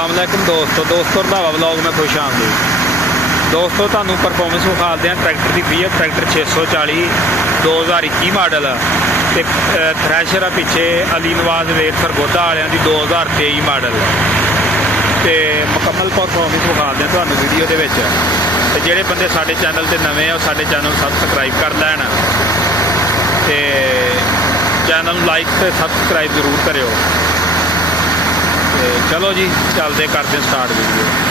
अस्सलाम वालेकुम दोस्तों रंधावा व्लॉग में खुश आमदीद। दोस्तों तुहानू परफॉर्मेंस विखाते हैं ट्रैक्टर की फीएट ट्रैक्टर 640 2021 मॉडल ते थ्रैशर आ पिछे अली नवाज वेट सरगोदा वालियां दी 2023 मॉडल ते मुकम्मल परफॉर्मेंस विखाते हैं तुहानू वीडियो दे विच। ते जिहड़े बंदे साडे चैनल ते नवे आ साडे चैनल सबसक्राइब कर लैण ते चैनल लाइक ते सबसक्राइब जरूर करियो। चलो जी चलते करते हैं स्टार्ट वीडियो।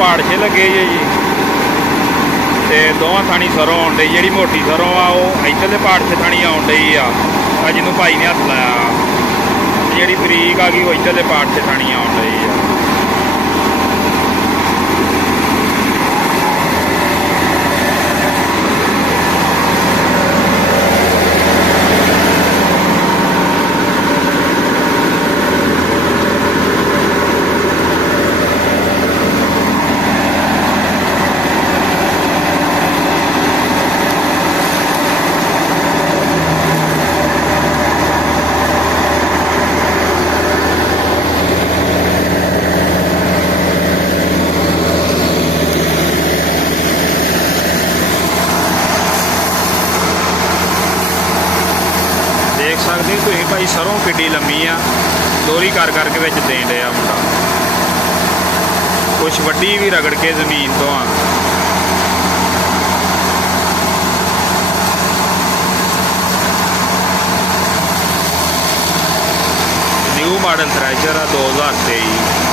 पाड़छे लगे जी ते दोवां थानी सरों आउण डई जिहड़ी मोटी सरों आ वो इधरले पाड़छे थानी आउण डई आ जिन्होंने भाई ने हथ लाया। जिहड़ी बरीक आ गई वो इधरले पाड़छे थानी आउण डई आ। सकते तुम भाई सरों किड्डी लम्मी आ दोहरी कर करके विच देन रहा मुंडा कुछ वड्डी भी रगड़ के जमीन तो आ। न्यू मॉडल थ्रैशर आ 2023।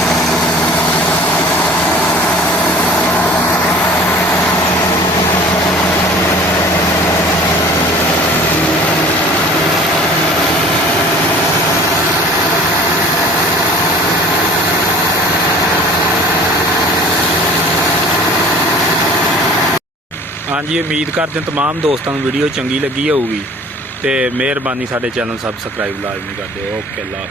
ਹਾਂਜੀ, ਉਮੀਦ ਕਰਦੇ ਹਾਂ तमाम ਦੋਸਤਾਂ ਨੂੰ ਵੀਡੀਓ ਚੰਗੀ ਲੱਗੀ ਹੋਊਗੀ ਤੇ ਮਿਹਰਬਾਨੀ ਸਾਡੇ ਚੈਨਲ ਸਬਸਕ੍ਰਾਈਬ ਲਾਜ਼ਮੀ ਕਰ ਦਿਓ। ਓਕੇ, ਅੱਲਾ।